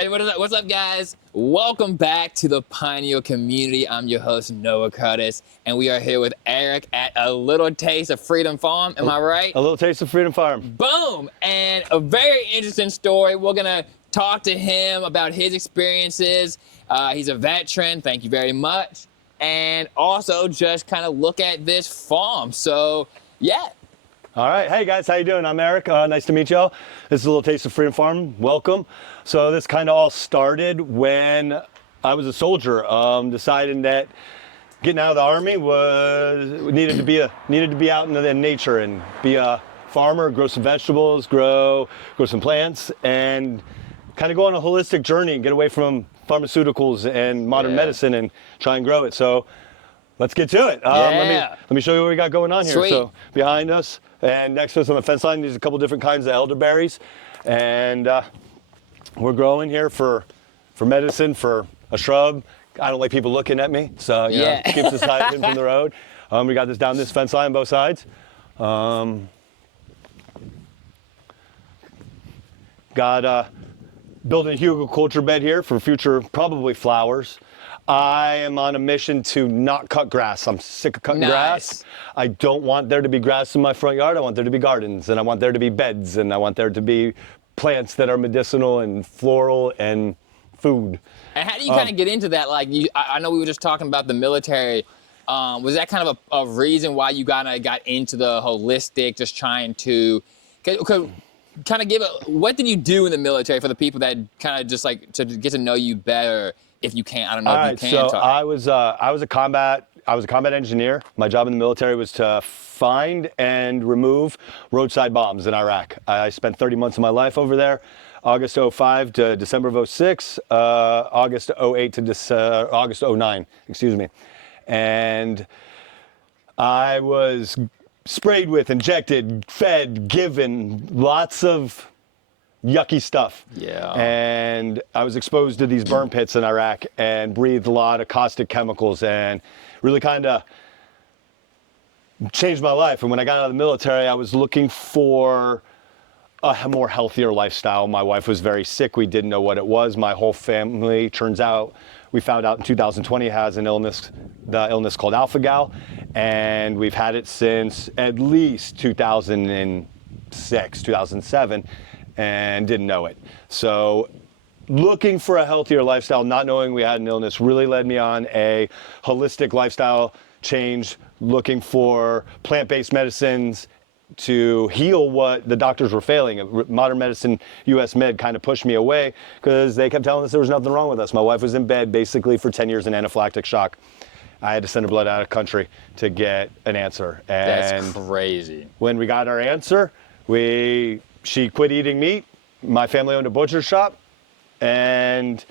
Hey, what's up, guys? Welcome back to the Pineal community. I'm your host, Noah Curtis, and we are here with Eric at A Little Taste of Freedom Farm. Am I right? A Little Taste of Freedom Farm. Boom! And a very interesting story. We're gonna talk to him about his experiences. He's a veteran, thank you very much. And also just kind of look at this farm. So, yeah. All right, hey guys, how you doing? I'm Eric. Nice to meet y'all. This is A Little Taste of Freedom Farm. Welcome. So this kind of all started when I was a soldier, deciding that getting out of the army needed to be out in the nature and be a farmer, grow some vegetables, grow some plants, and kind of go on a holistic journey and get away from pharmaceuticals and modern medicine and try and grow it. So let's get to it. Let me show you what we got going on here. Sweet. So behind us and next to us on the fence line, there's a couple different kinds of elderberries, and we're growing here for medicine, for a shrub. I don't like people looking at me, so you know, it keeps us hidden from the road. We got this down this fence line on both sides. Building a huge culture bed here for future, probably flowers. I am on a mission to not cut grass. I'm sick of cutting grass. I don't want there to be grass in my front yard. I want there to be gardens, and I want there to be beds, and I want there to be plants that are medicinal and floral and food. And how do you kind of get into that? Like, I know we were just talking about the military. Was that kind of a reason why you got into the holistic, just trying to kind of give what did you do in the military for the people that kind of just like to get to know you better? If you can't, I don't know if you can talk. I was a combat engineer. My job in the military was to find and remove roadside bombs in Iraq. I spent 30 months of my life over there, August 05 to December of 06, August 08 to August 09, excuse me. And I was sprayed with, injected, fed, given lots of yucky stuff. Yeah. And I was exposed to these burn pits in Iraq and breathed a lot of caustic chemicals and really kind of changed my life. And when I got out of the military, I was looking for a more healthier lifestyle. My wife was very sick. We didn't know what it was. My whole family, turns out, we found out in 2020 has an illness, the illness called alpha-gal. And we've had it since at least 2006, 2007. And didn't know it. So looking for a healthier lifestyle, not knowing we had an illness, really led me on a holistic lifestyle change, looking for plant-based medicines to heal what the doctors were failing. Modern medicine, US Med kind of pushed me away because they kept telling us there was nothing wrong with us. My wife was in bed basically for 10 years in anaphylactic shock. I had to send her blood out of the country to get an answer. And that's crazy. When we got our answer, she quit eating meat. My family owned a butcher shop, and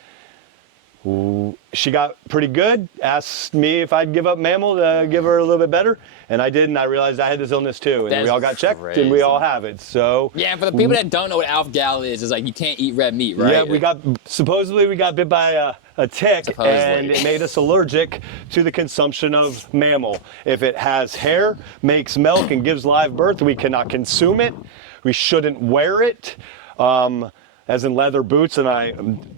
she got pretty good. Asked me if I'd give up mammal to give her a little bit better, and I did. And I realized I had this illness too, and we all got checked, and we all have it. So yeah, for the people that don't know what alpha-gal is, it's like you can't eat red meat, right? Yeah, supposedly we got bit by a tick, and it made us allergic to the consumption of mammal. If it has hair, makes milk, and gives live birth, we cannot consume it. We shouldn't wear it, as in leather boots, and I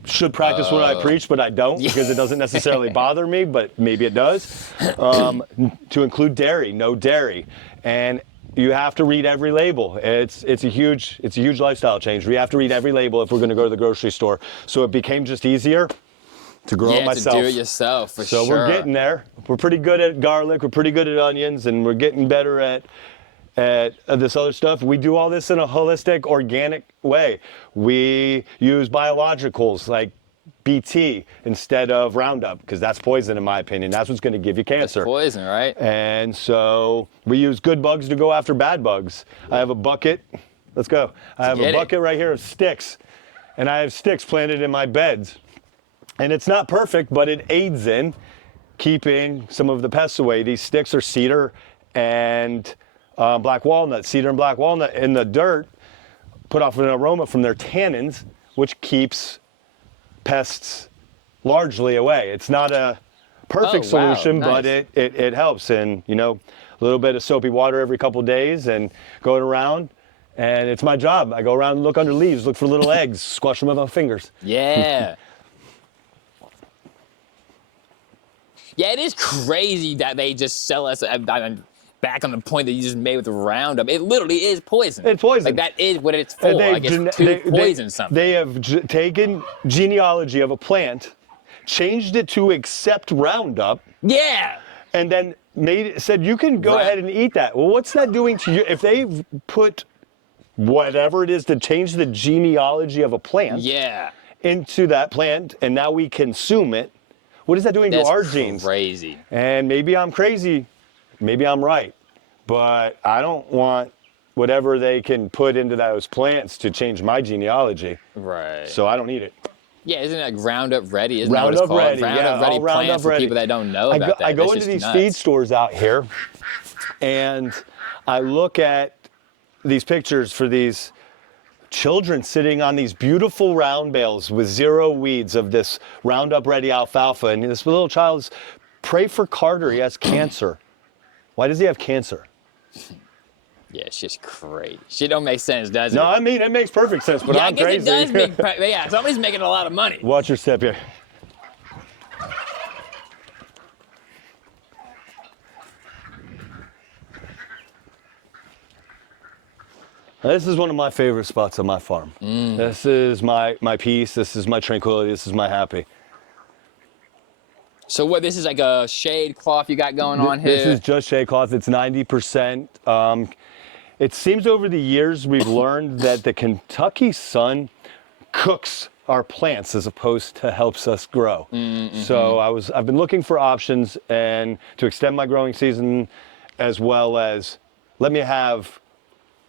should practice what I preach, but I don't because it doesn't necessarily bother me, but maybe it does. To include dairy, no dairy, and you have to read every label. It's a huge lifestyle change. We have to read every label if we're going to go to the grocery store. So it became just easier to grow it myself. To do it yourself, for sure. So we're getting there. We're pretty good at garlic. We're pretty good at onions, and we're getting better at this other stuff. We do all this in a holistic, organic way. We use biologicals like BT instead of Roundup, because that's poison in my opinion. That's what's going to give you cancer. That's poison, right? And so we use good bugs to go after bad bugs. I have a bucket. Let's go. I have a bucket right here of sticks, and I have sticks planted in my beds. And it's not perfect, but it aids in keeping some of the pests away. These sticks are cedar and black walnut. Cedar and black walnut in the dirt put off an aroma from their tannins, which keeps pests largely away. It's not a perfect solution, but it helps. And, you know, a little bit of soapy water every couple of days and going around And it's my job. I go around and look under leaves, look for little eggs, squash them with my fingers. Yeah. Yeah, it is crazy that they just sell us. Back on the point that you just made with the Roundup, it literally is poison. It's poison. Like that is what it's for. Like it's to poison something. They have taken genealogy of a plant, changed it to accept Roundup. Yeah. And then said you can go ahead and eat that. Well, what's that doing to you? If they've put whatever it is to change the genealogy of a plant into that plant, and now we consume it, what is that doing to our genes? Crazy. And maybe I'm crazy, maybe I'm right, but I don't want whatever they can put into those plants to change my genealogy. Right. So I don't need it. Yeah, isn't it like Roundup Ready? Isn't Roundup that what it's Ready, called? Roundup Ready Roundup plants Ready. for people that don't know about that. I go into these feed stores out here, and I look at these pictures for these children sitting on these beautiful round bales with zero weeds of this Roundup Ready alfalfa, and this little child's, pray for Carter, he has cancer. Why does he have cancer? Yeah, it's just crazy. Shit don't make sense, does it? No, I mean, it makes perfect sense, but I'm crazy. I guess it does make, somebody's making a lot of money. Watch your step here. This is one of my favorite spots on my farm. This is my peace, this is my tranquility, this is my happy. So what, this is like a shade cloth you got going on here? This is just shade cloth, it's 90%. It seems over the years we've learned that the Kentucky sun cooks our plants as opposed to helps us grow. So I've been looking for options and to extend my growing season, as well as let me have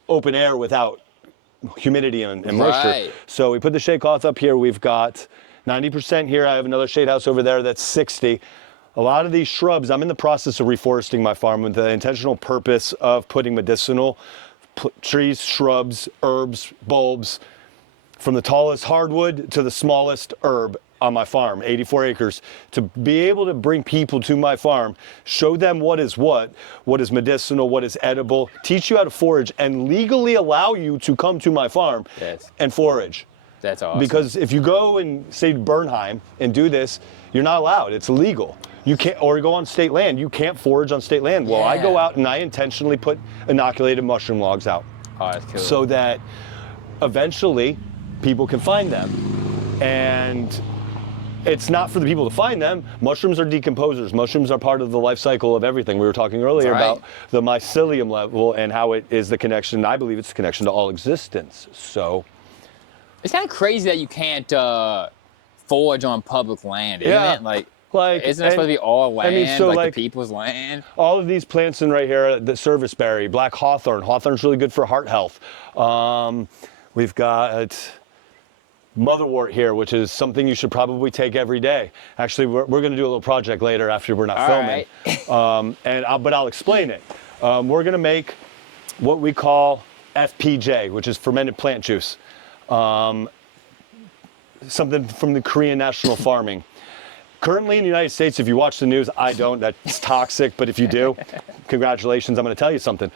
open air without humidity and moisture. So we put the shade cloth up here. We've got 90% here. I have another shade house over there that's 60. A lot of these shrubs, I'm in the process of reforesting my farm with the intentional purpose of putting medicinal trees, shrubs, herbs, bulbs, from the tallest hardwood to the smallest herb on my farm, 84 acres, to be able to bring people to my farm, show them what is medicinal, what is edible, teach you how to forage, and legally allow you to come to my farm and forage. That's awesome. Because if you go and say Bernheim and do this, you're not allowed. It's illegal. You can't, or go on state land. You can't forage on state land. Well, I go out and I intentionally put inoculated mushroom logs out. Oh, that's cool. So that eventually people can find them. And it's not for the people to find them. Mushrooms are decomposers. Mushrooms are part of the life cycle of everything. We were talking earlier about the mycelium level and how it is the connection. I believe it's the connection to all existence. So it's kind of crazy that you can't forage on public land, isn't it? Like, isn't that supposed to be all land, like the people's land? All of these plants in right here, the serviceberry, black hawthorn. Hawthorn's really good for heart health. We've got motherwort here, which is something you should probably take every day. Actually, we're going to do a little project later after we're not filming. But I'll explain it. We're going to make what we call FPJ, which is fermented plant juice. Something from the Korean national farming. Currently in the United States, if you watch the news, I don't, that's toxic, but if you do, congratulations, I'm gonna tell you something.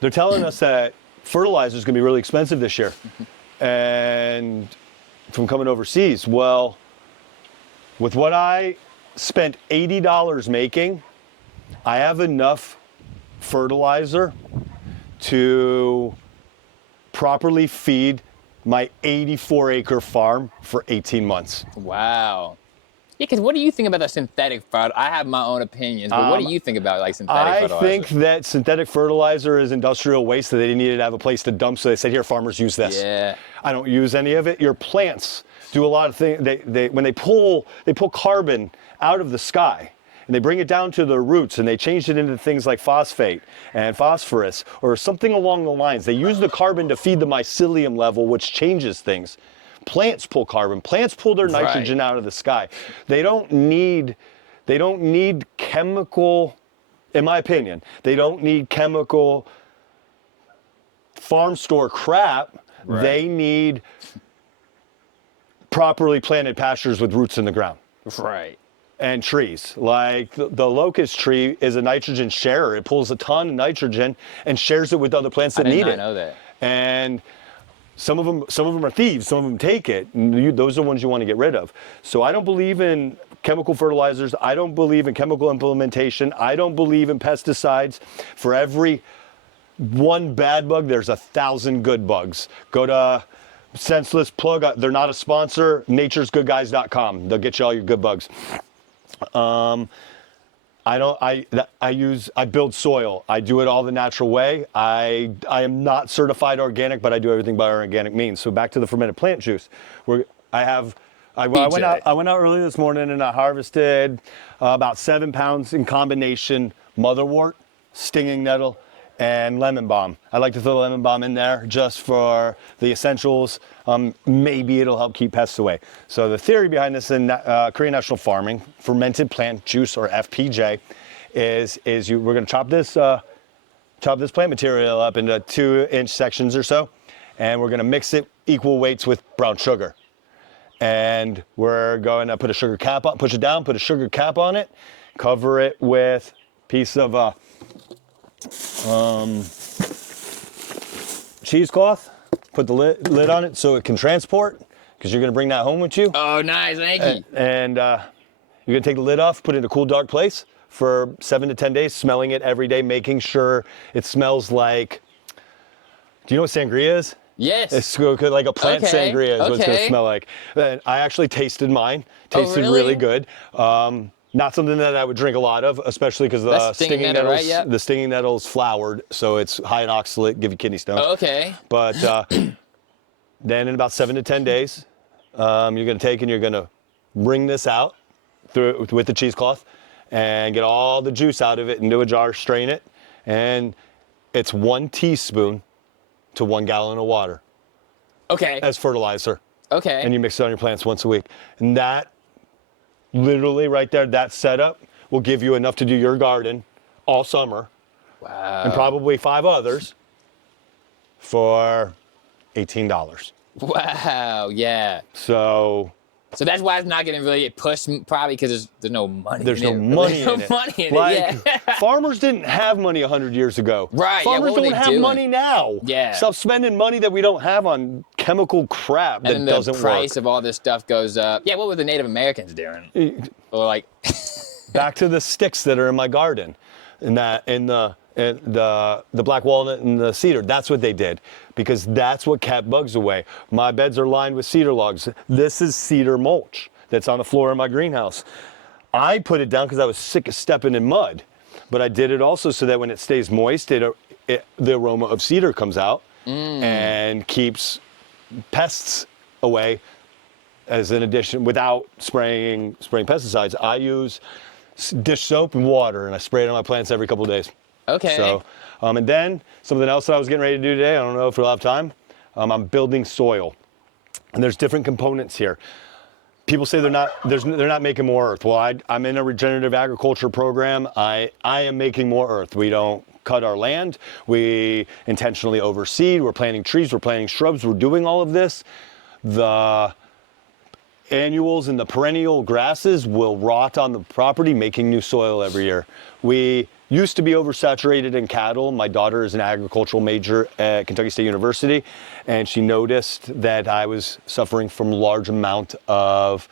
They're telling us that fertilizer is gonna be really expensive this year, and from coming overseas. Well, with what I spent $80 making, I have enough fertilizer to properly feed my 84-acre farm for 18 months. Wow. Yeah, because what do you think about the synthetic fertilizer? I have my own opinions, but what do you think about synthetic fertilizer? I think that synthetic fertilizer is industrial waste that they needed to have a place to dump, so they said, here, farmers, use this. Yeah. I don't use any of it. Your plants do a lot of things. When they pull carbon out of the sky, and they bring it down to the roots, and they change it into things like phosphate and phosphorus or something along the lines. They use the carbon to feed the mycelium level, which changes things. Plants pull carbon. Plants pull their nitrogen out of the sky. They don't need chemical, in my opinion, they don't need chemical farm store crap. They need properly planted pastures with roots in the ground. Right. and trees. Like the locust tree is a nitrogen sharer. It pulls a ton of nitrogen and shares it with other plants that need it. I did not know that. And some of them are thieves. Some of them take it. And those are the ones you want to get rid of. So I don't believe in chemical fertilizers. I don't believe in chemical implementation. I don't believe in pesticides. For every one bad bug, there's 1,000 good bugs. Go to senseless plug. They're not a sponsor. naturesgoodguys.com. They'll get you all your good bugs. I build soil. I do it all the natural way. I am not certified organic, but I do everything by organic means. So back to the fermented plant juice. I went out early this morning and I harvested about 7 pounds in combination motherwort, stinging nettle, and lemon balm. I like to throw lemon balm in there just for the essentials. Maybe it'll help keep pests away. So the theory behind this in Korean National Farming, fermented plant juice, or FPJ, is we're going to chop this plant material up into 2-inch sections or so, and we're going to mix it equal weights with brown sugar. And we're going to put a sugar cap on, push it down, put a sugar cap on it, cover it with a piece of cheesecloth, put the lid on it so it can transport, because you're going to bring that home with you. Oh, nice, thank you. And you're going to take the lid off, put it in a cool, dark place for 7 to 10 days, smelling it every day, making sure it smells like, do you know what sangria is? Yes. It's like a plant sangria is what it's going to smell like. And I actually tasted mine. Tasted really good. Not something that I would drink a lot of, especially because the stinging nettle, right? Yep. The stinging nettle is flowered, so it's high in oxalate, give you kidney stones. Oh, okay. But then in about 7 to 10 days, you're going to take and you're going to wring this out with the cheesecloth and get all the juice out of it into a jar, strain it, and it's 1 teaspoon to 1 gallon of water. Okay. As fertilizer. Okay. And you mix it on your plants once a week. And that, literally right there, that setup will give you enough to do your garden all summer. Wow. And probably 5 others for $18. Wow, yeah. So that's why it's not going to really get pushed, probably because there's no money there's in no it. money in it. Money in like, it, yeah. Farmers didn't have money 100 years ago. Right, Farmers yeah, don't have money now. Yeah. Stop spending money that we don't have on chemical crap that doesn't work. And the price of all this stuff goes up. Yeah, what were the Native Americans doing? Or like... Back to the sticks that are in my garden, and the black walnut and the cedar. That's what they did, because that's what kept bugs away. My beds are lined with cedar logs. This is cedar mulch that's on the floor of my greenhouse. I put it down because I was sick of stepping in mud, but I did it also so that when it stays moist, the aroma of cedar comes out and keeps pests away. As an addition, without spraying pesticides, I use dish soap and water, and I spray it on my plants every couple of days. Okay. So, and then something else that I was getting ready to do today, I don't know if we'll have time, I'm building soil. And there's different components here. People say they're not making more earth. Well, I'm in a regenerative agriculture program. I am making more earth. We don't cut our land. We intentionally overseed. We're planting trees. We're planting shrubs. We're doing all of this. The annuals and the perennial grasses will rot on the property, making new soil every year. We used to be oversaturated in cattle. My daughter is an agricultural major at Kentucky State University, and she noticed that I was suffering from a large amount of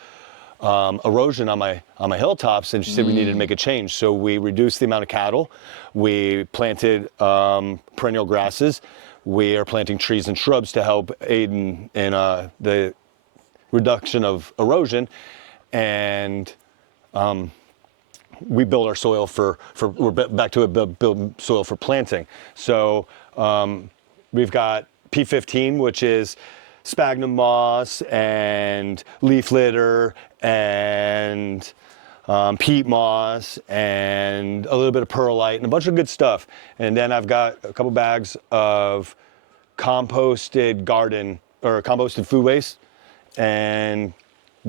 erosion on my hilltops, and she said we needed to make a change. So we reduced the amount of cattle. We planted perennial grasses. We are planting trees and shrubs to help aid in the reduction of erosion, and we build our soil we're back to build soil for planting. So we've got P15, which is sphagnum moss and leaf litter and peat moss and a little bit of perlite and a bunch of good stuff. And then I've got a couple bags of composted garden or composted food waste, and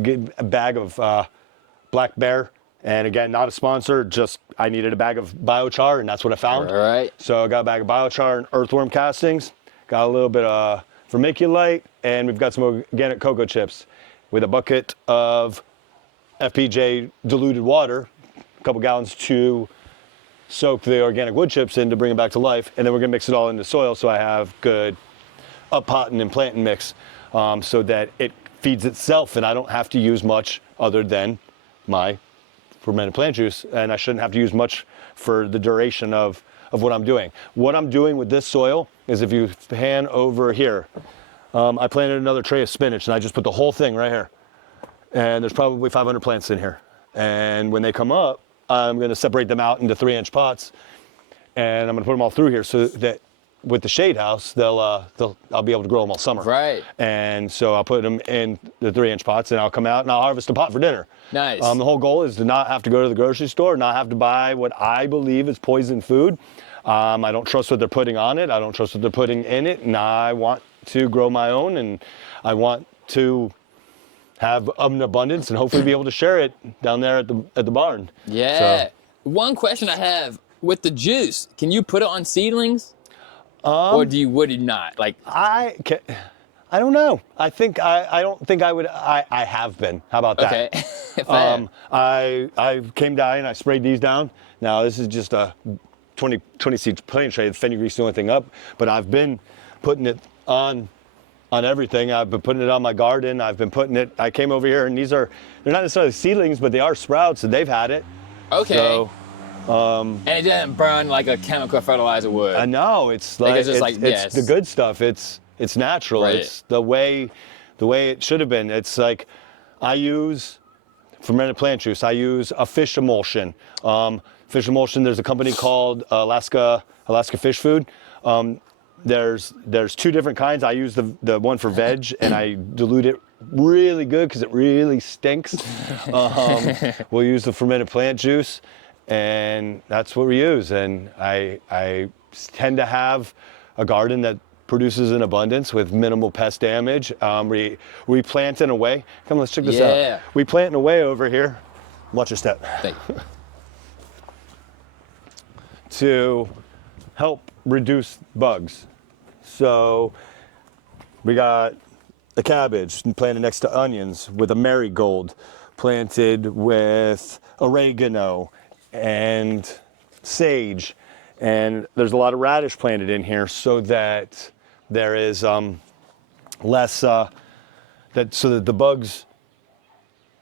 get a bag of Black Bear. And again, not a sponsor, just I needed a bag of biochar, and that's what I found. All right. So I got a bag of biochar and earthworm castings, got a little bit of vermiculite, and we've got some organic cocoa chips with a bucket of FPJ diluted water, a couple gallons to soak the organic wood chips in to bring them back to life. And then we're gonna mix it all into soil so I have good uppotting and planting mix so that it feeds itself and I don't have to use much other than my fermented plant juice, and I shouldn't have to use much for the duration of what I'm doing. What I'm doing with this soil is, if you pan over here, I planted another tray of spinach and I just put the whole thing right here. And there's probably 500 plants in here. And when they come up, I'm gonna separate them out into 3-inch pots, and I'm gonna put them all through here so that with the shade house, I'll be able to grow them all summer. Right. And so I'll put them in the 3-inch pots, and I'll come out and I'll harvest a pot for dinner. Nice. The whole goal is to not have to go to the grocery store, not have to buy what I believe is poison food. I don't trust what they're putting on it. I don't trust what they're putting in it. And I want to grow my own, and I want to have an abundance and hopefully be able to share it down there at the barn. Yeah. So, one question I have with the juice, can you put it on seedlings? Or would you not? Like, I don't know. I don't think I would. I have been. How about that? Okay. I came down and I sprayed these down. Now this is just a 20 seed plant tray. The fenugreek's the only thing up, but I've been putting it on everything. I've been putting it on my garden. I've been putting it. I came over here and they're not necessarily seedlings, but they are sprouts and they've had it. Okay. So, and it doesn't burn like a chemical fertilizer would. I know, it's like, it's the good stuff. It's natural. Right. It's the way it should have been. It's like, I use fermented plant juice. I use a fish emulsion. Fish emulsion, there's a company called Alaska Fish Food. There's 2 different kinds. I use the one for veg, and I dilute it really good because it really stinks. We'll use the fermented plant juice, and that's what we use. And I tend to have a garden that produces in abundance with minimal pest damage. We plant in a way. Come, let's check this out. We plant in a way over here. Watch your step. Thank you. To help reduce bugs. So we got a cabbage planted next to onions with a marigold, planted with oregano and sage, and there's a lot of radish planted in here so that there is less so that the bugs,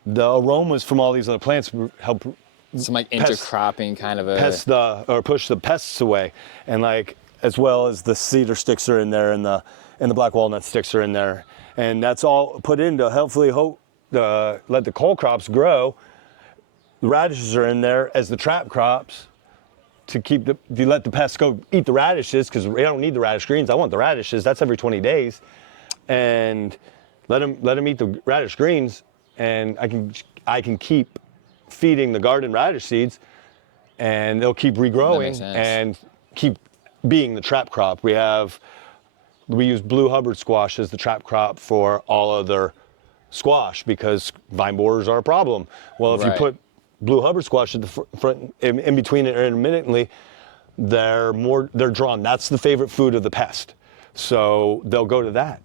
the aromas from all these other plants help Some like intercropping kind of a push the pests away, and like, as well as the cedar sticks are in there, and the black walnut sticks are in there, and that's all put in to hopefully let the cole crops grow. The radishes are in there as the trap crops to let the pests go eat the radishes, because we don't need the radish greens. I want the radishes. That's every 20 days, and let them eat the radish greens, and I can keep feeding the garden radish seeds, and they'll keep regrowing and keep being the trap crop. We use blue Hubbard squash as the trap crop for all other squash because vine borers are a problem. Well, if you put blue Hubbard squash at the front, in between it intermittently, they're drawn. That's the favorite food of the pest. So they'll go to that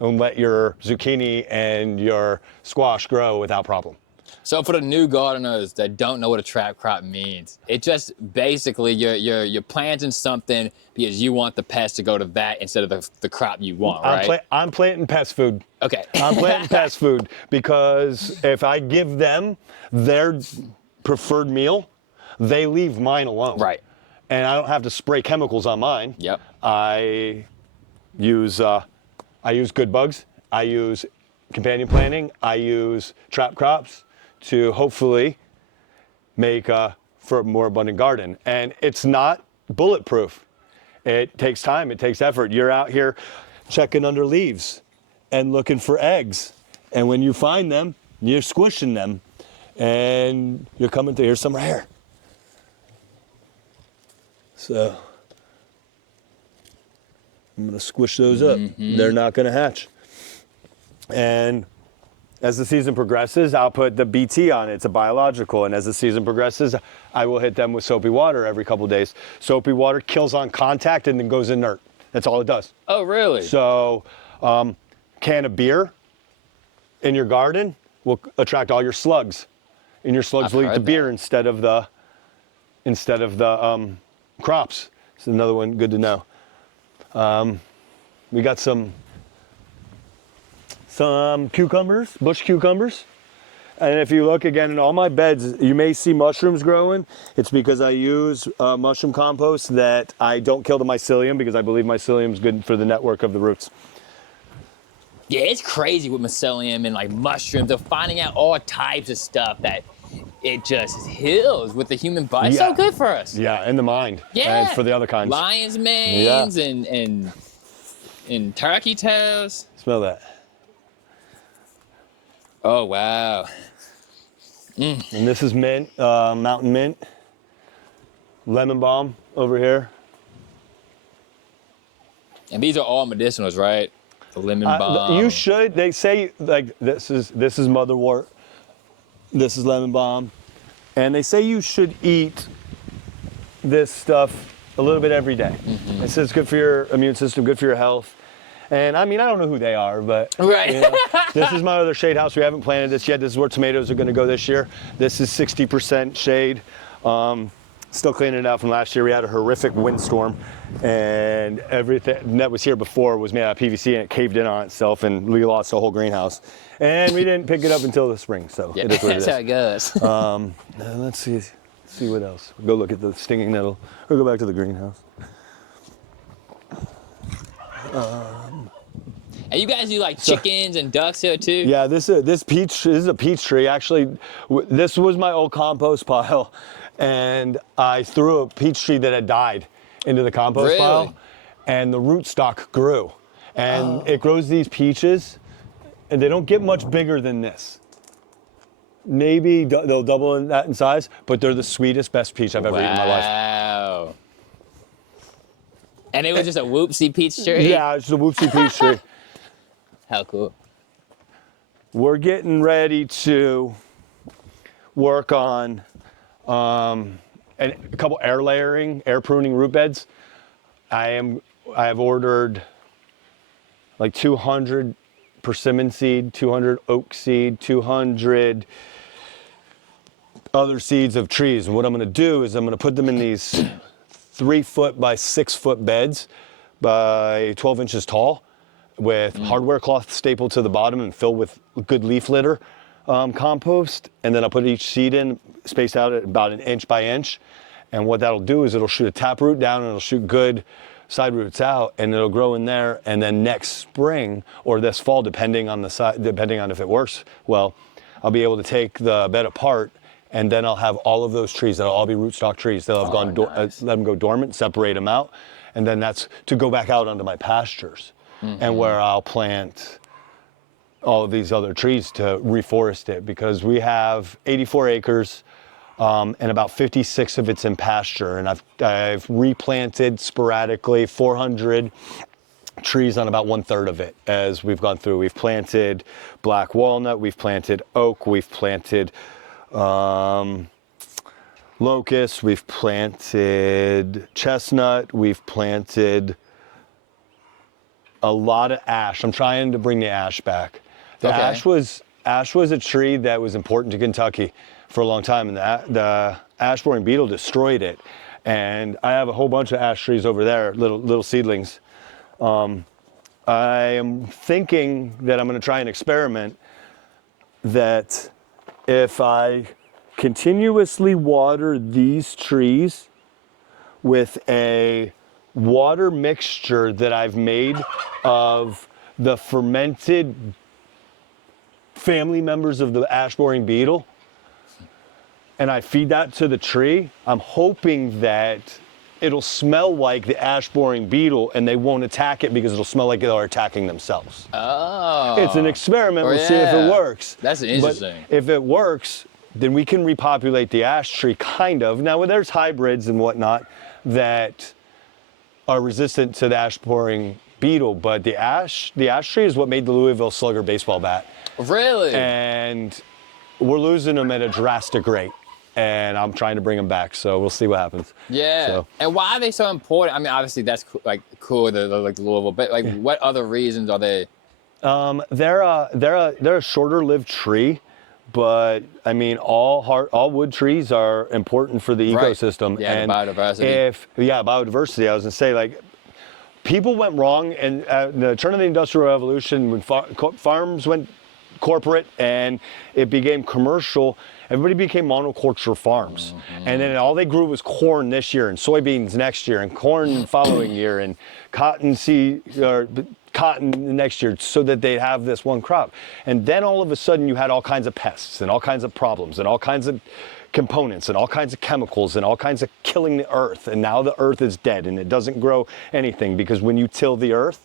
and let your zucchini and your squash grow without problem. So for the new gardeners that don't know what a trap crop means, it just basically you're planting something because you want the pest to go to that instead of the crop you want, right? I'm planting pest food. Okay. I'm planting pest food because if I give them their preferred meal, they leave mine alone. Right. And I don't have to spray chemicals on mine. Yep. I use good bugs. I use companion planting. I use trap crops to hopefully make for a more abundant garden. And it's not bulletproof. It takes time, it takes effort. You're out here checking under leaves and looking for eggs. And when you find them, you're squishing them. And you're coming to, here's some right here. So I'm gonna squish those up. They're not gonna hatch. And as the season progresses, I'll put the BT on it. It's a biological. And as the season progresses, I will hit them with soapy water every couple of days. Soapy water kills on contact and then goes inert. That's all it does. Oh, really? So, can of beer in your garden will attract all your slugs. and your slugs I've will eat the heard beer that. instead of the crops. It's another one good to know. We got some cucumbers, bush cucumbers. And if you look again in all my beds, you may see mushrooms growing. It's because I use mushroom compost that I don't kill the mycelium, because I believe mycelium is good for the network of the roots. Yeah, it's crazy with mycelium and like mushrooms. They're finding out all types of stuff that it just heals with the human body. It's so good for us. Yeah, and the mind. Yeah. And for the other kinds. Lion's manes and turkey tails. Smell that. Oh, wow. And this is mint, mountain mint. Lemon balm over here. And these are all medicinals, right? The lemon balm. You should. They say like this is motherwort. This is lemon balm, and they say you should eat this stuff a little bit every day. It says it's good for your immune system, good for your health. And I mean, I don't know who they are, but Right. you know, this is my other shade house. We haven't planted this yet. This is where tomatoes are going to go this year. This is 60% shade. Still cleaning it out from last year. We had a horrific windstorm, and everything that was here before was made out of PVC, and it caved in on itself, and we lost the whole greenhouse. And we didn't pick it up until the spring, so Yeah, it is what it that's is. how it goes. Let's see what else. We'll go look at the stinging nettle, or go back to the greenhouse. And you guys do like chickens and ducks here too? Yeah, this is a peach tree. Actually, this was my old compost pile, and I threw a peach tree that had died into the compost pile, and the rootstock grew, and it grows these peaches, and they don't get much bigger than this. Maybe they'll double that in size, but they're the sweetest, best peach I've ever eaten in my life. Wow. And it was just a whoopsie peach tree? Yeah, it's a whoopsie peach tree. How cool. We're getting ready to work on a couple air pruning root beds. I've ordered like 200 persimmon seed, 200 oak seed, 200 other seeds of trees. And what I'm going to do is I'm going to put them in these 3-foot by 6-foot beds by 12 inches tall, with hardware cloth stapled to the bottom and filled with good leaf litter compost. And then I'll put each seed in, spaced out at about 1 inch by inch. And what that'll do is it'll shoot a tap root down, and it'll shoot good side roots out, and it'll grow in there. And then next spring or this fall, depending on if it works well, I'll be able to take the bed apart, and then I'll have all of those trees. That'll all be rootstock trees. They'll have let them go dormant, separate them out, and then that's to go back out onto my pastures. And where I'll plant all of these other trees to reforest it, because we have 84 acres and about 56 of it's in pasture, and I've replanted sporadically 400 trees on about 1/3 of it as we've gone through. We've planted black walnut, we've planted oak, we've planted locust, we've planted chestnut, we've planted a lot of ash. I'm trying to bring the ash back. The ash was a tree that was important to Kentucky for a long time, and the ash boring beetle destroyed it. And I have a whole bunch of ash trees over there, little seedlings. I am thinking that I'm going to try an experiment that if I continuously water these trees with a water mixture that I've made of the fermented family members of the ash boring beetle, and I feed that to the tree, I'm hoping that it'll smell like the ash boring beetle, and they won't attack it because it'll smell like they're attacking themselves. Oh. It's an experiment. We'll see if it works. That's interesting. But if it works, then we can repopulate the ash tree, kind of. Now, there's hybrids and whatnot that are resistant to the ash boring beetle, but the ash tree is what made the Louisville Slugger baseball bat. Really? And we're losing them at a drastic rate, and I'm trying to bring them back, so we'll see what happens. Yeah. So. And why are they so important? I mean, obviously that's cool, the Louisville, but what other reasons are they? They're a shorter lived tree, but I mean, all wood trees are important for the Right. ecosystem. Yeah, and the biodiversity. Biodiversity. I was gonna say, like, people went wrong, and the turn of the Industrial Revolution, when farms went corporate and it became commercial, everybody became monoculture farms. And then all they grew was corn this year and soybeans next year and corn the following year and cotton the next year, so that they'd have this one crop. And then all of a sudden you had all kinds of pests and all kinds of problems and all kinds of components and all kinds of chemicals and all kinds of killing the earth. And now the earth is dead and it doesn't grow anything, because when you till the earth,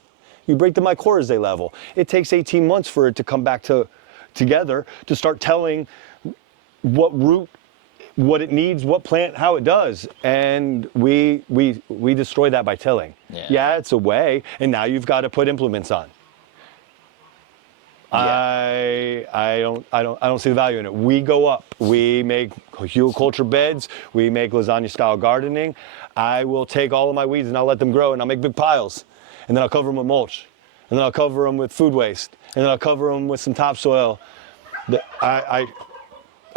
you break the mycorrhizae level. It takes 18 months for it to come back together to start telling what root, what it needs, what plant, how it does. And we destroy that by tilling. Yeah, it's a way, and now you've got to put implements on. Yeah. I don't see the value in it. We go up. We make hugelculture beds. We make lasagna style gardening. I will take all of my weeds and I'll let them grow, and I'll make big piles. And then I'll cover them with mulch. And then I'll cover them with food waste. And then I'll cover them with some topsoil. I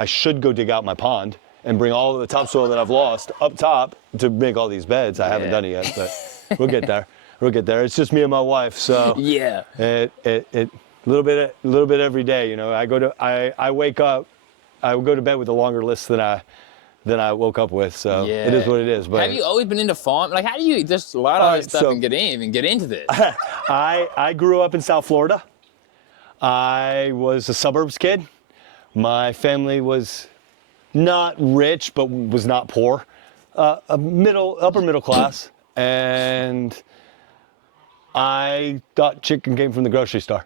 should go dig out my pond and bring all of the topsoil that I've lost up top to make all these beds. I haven't done it yet, but we'll get there. We'll get there. It's just me and my wife, so yeah. It a little bit every day. You know, I wake up, I will go to bed with a longer list than I woke up with. So it is what it is. But have you always been into farm? Like, how do you just a lot of this stuff and get into this? I grew up in South Florida. I was a suburbs kid. My family was not rich, but was not poor. Upper middle class. And I thought chicken came from the grocery store.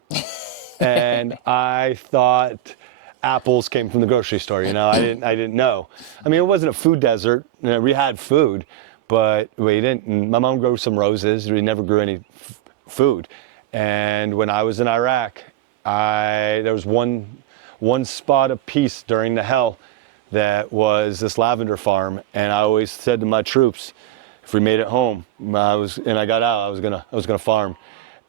And I thought apples came from the grocery store. You know, I didn't know. I mean, it wasn't a food desert. You know, we had food, but we didn't. My mom grew some roses. We never grew any food. And when I was in Iraq, there was one spot of peace during the hell that was this lavender farm, and I always said to my troops, if we made it home, I got out, I was gonna farm,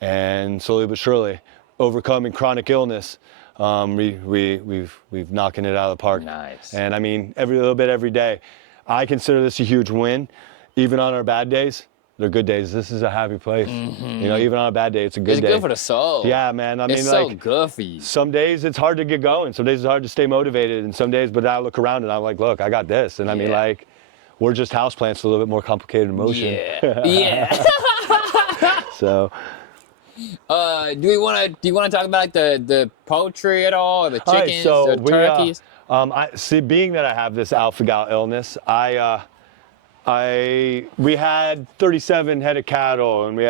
and slowly but surely, overcoming chronic illness, we've knocking it out of the park. Nice. And I mean, every little bit every day, I consider this a huge win, even on our bad days. They're good days. This is a happy place. You know, even on a bad day, it's a good day. It's good for the soul. Yeah, man. I mean, it's so good for you. Some days it's hard to get going. Some days it's hard to stay motivated. And some days, but I look around and I'm like, look, I got this. And I mean, like, we're just houseplants, a little bit more complicated in motion. Yeah. So. Do you want to talk about like the poultry at all, or the chickens, the turkeys? Being that I have this alpha-gal illness, we had 37 head of cattle, and we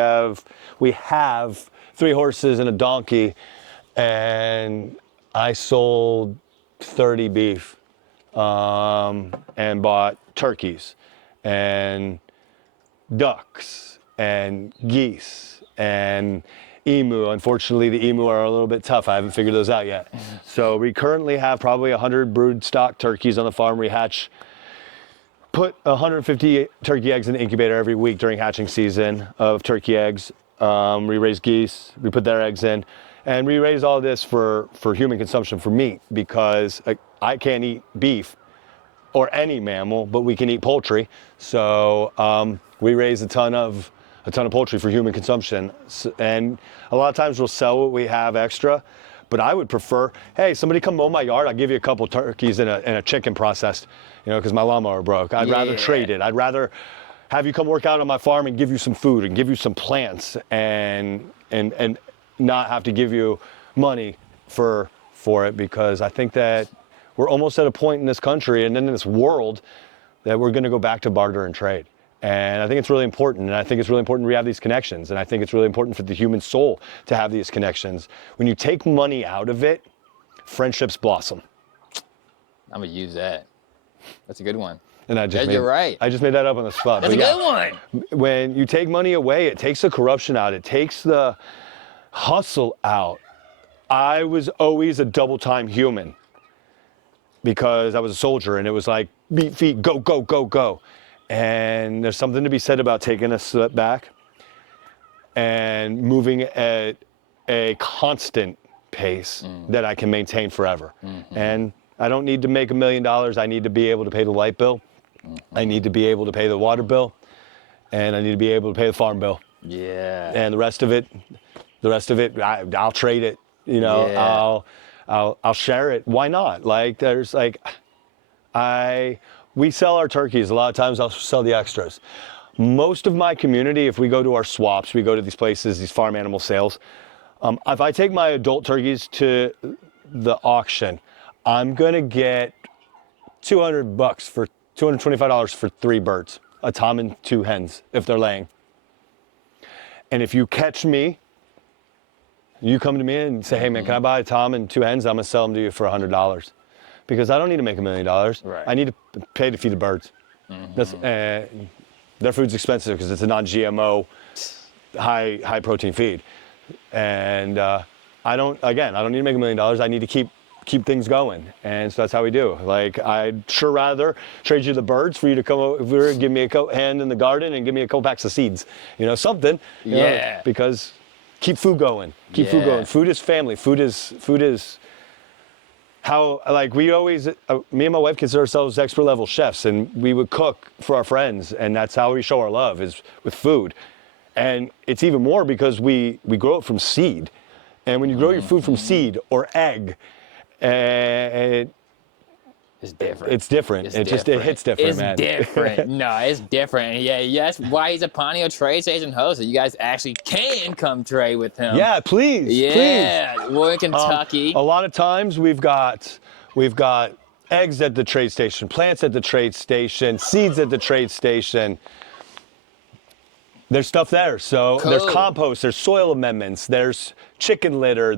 have 3 horses and a donkey, and I sold 30 beef, and bought turkeys and ducks and geese and emu. Unfortunately, the emu are a little bit tough. I haven't figured those out yet. So we currently have probably 100 brood stock turkeys on the farm. We put 150 turkey eggs in the incubator every week during hatching season of turkey eggs. We raise geese, we put their eggs in, and we raise all this for human consumption, for meat, because I can't eat beef or any mammal, but we can eat poultry. So we raise a ton of poultry for human consumption. And a lot of times we'll sell what we have extra, but I would prefer, hey, somebody come mow my yard, I'll give you a couple turkeys and a chicken processed, you know, because my lawnmower broke. I'd rather trade it. I'd rather have you come work out on my farm and give you some food and give you some plants and not have to give you money for it, because I think that we're almost at a point in this country and in this world that we're going to go back to barter and trade. And I think it's really important. And I think it's really important we have these connections. And I think it's really important for the human soul to have these connections. When you take money out of it, friendships blossom. I'm going to use that. That's a good one. And you're right. I just made that up on the spot. That's a good one. When you take money away, it takes the corruption out. It takes the hustle out. I was always a double-time human because I was a soldier, and it was like, beat feet, go, go, go, go. And there's something to be said about taking a step back and moving at a constant pace that I can maintain forever. And I don't need to make $1 million. I need to be able to pay the light bill. I need to be able to pay the water bill, and I need to be able to pay the farm bill. Yeah. And the rest of it, I'll trade it. You know, Yeah. I'll share it. Why not? Like, there's like, we sell our turkeys. A lot of times I'll sell the extras. Most of my community, if we go to our swaps, we go to these places, these farm animal sales. If I take my adult turkeys to the auction, I'm gonna get $225 for 3 birds, a tom and 2 hens, if they're laying. And if you catch me, you come to me and say, hey man, can I buy a tom and 2 hens? I'm gonna sell them to you for $100. Because I don't need to make $1 million. Right. I need to pay to feed the birds. Their food's expensive because it's a non-GMO, high protein feed. And I don't need to make $1 million. I need to keep things going. And so that's how we do. Like, I'd sure rather trade you the birds for you to come over, give me a hand in the garden and give me a couple packs of seeds. You know, something. You know, because keep food going. Keep food going. Food is family. Food is how, like, we always, me and my wife consider ourselves expert level chefs, and we would cook for our friends, and that's how we show our love, is with food. And it's even more because we grow it from seed. And when you grow your food from seed or egg, it's different. It's different. It hits different, man. It's different. No, it's different. Yeah, that's why he's a Pineal trade station host. So you guys actually can come trade with him. Yeah, please. Yeah, please. we're in Kentucky. A lot of times we've got eggs at the trade station, plants at the trade station, seeds at the trade station. There's stuff there. So Cool. There's compost, there's soil amendments, there's chicken litter,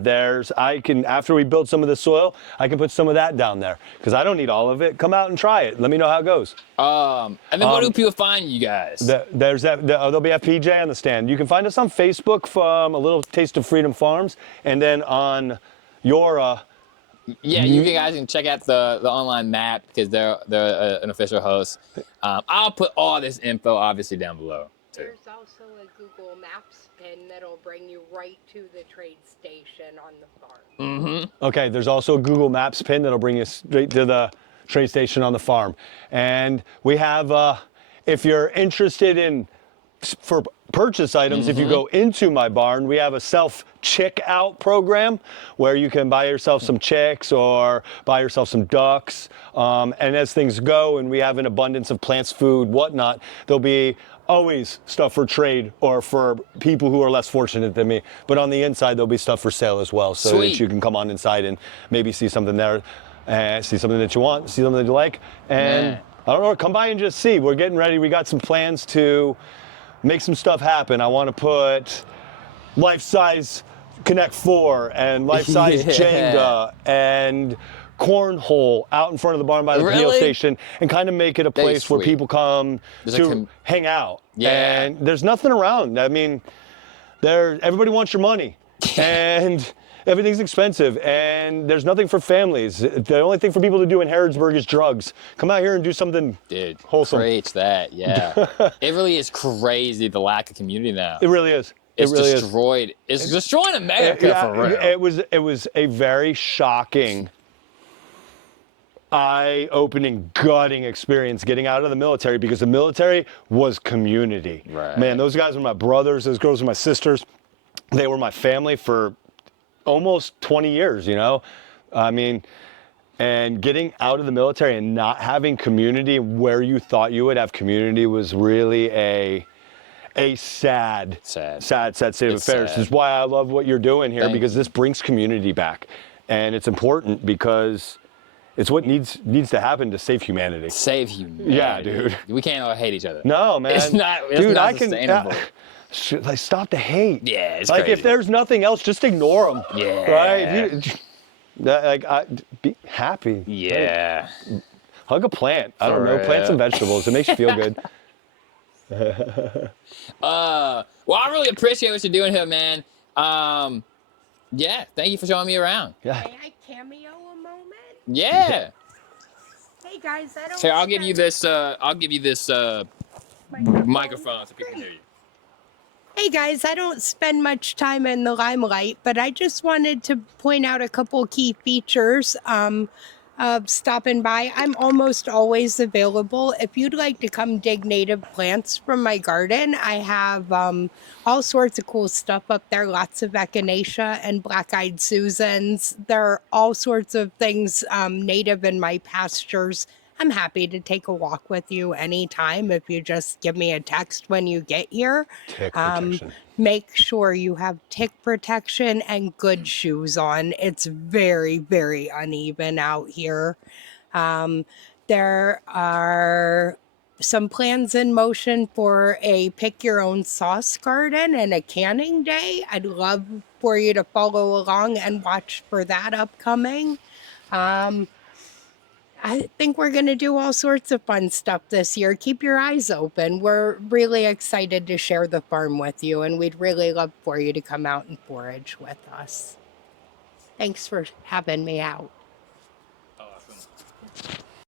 after we build some of the soil, I can put some of that down there because I don't need all of it. Come out and try it. Let me know how it goes. And then where do people find you guys? There'll be FPJ on the stand. You can find us on Facebook from A Little Taste of Freedom Farms, and then on your you guys can check out the online map because they're an official host. I'll put all this info obviously down below. There's also a Google Maps pin that'll bring you right to the trade station on the farm. Okay, there's also a Google Maps pin that'll bring you straight to the trade station on the farm. And we have, if you're interested in, for purchase items, if you go into my barn, we have a self-chick-out program where you can buy yourself some chicks or buy yourself some ducks. And as things go and we have an abundance of plants, food, whatnot, there'll be always stuff for trade or for people who are less fortunate than me. But on the inside, there'll be stuff for sale as well, so that you can come on inside and maybe see something there, see something that you want, see something that you like. And I don't know, come by and just see. We're getting ready. We got some plans to make some stuff happen. I want to put life-size Connect 4 and life-size Jenga and cornhole out in front of the barn by the Pineal station and kind of make it a place where people come to hang out. Yeah. And there's nothing around. I mean, everybody wants your money and everything's expensive and there's nothing for families. The only thing for people to do in Harrodsburg is drugs. Come out here and do something wholesome. Preach that, yeah. It really is crazy, the lack of community now. It really is. It's destroyed. It's destroying America for real. It was a very shocking, eye-opening, gutting experience getting out of the military because the military was community. Right. Man, those guys were my brothers. Those girls were my sisters. They were my family for almost 20 years, you know? I mean, and getting out of the military and not having community where you thought you would have community was really a sad state of affairs. This is why I love what you're doing here because this brings community back. And it's important because it's what needs to happen to save humanity. Save humanity. Yeah, dude. We can't all hate each other. No, man. It's not sustainable. Like, stop the hate. Yeah, it's like crazy. If there's nothing else, just ignore them. Yeah. Right? Be happy. Yeah. Like, hug a plant. I don't know. Plant some vegetables. It makes you feel good. Well, I really appreciate what you're doing here, man. Yeah, thank you for showing me around. Yeah. May I cameo a moment? Yeah. Hey guys, I don't. Here, I'll give you this. Microphone so people can hear you. Hey guys, I don't spend much time in the limelight, but I just wanted to point out a couple key features of stopping by. I'm almost always available. If you'd like to come dig native plants from my garden, I have all sorts of cool stuff up there, lots of echinacea and black-eyed Susans. There are all sorts of things native in my pastures. I'm happy to take a walk with you anytime if you just give me a text when you get here. Tick protection. Make sure you have tick protection and good shoes on. It's very, very uneven out here. There are some plans in motion for a pick your own sauce garden and a canning day. I'd love for you to follow along and watch for that upcoming. I think we're going to do all sorts of fun stuff this year. Keep your eyes open. We're really excited to share the farm with you, and we'd really love for you to come out and forage with us. Thanks for having me out.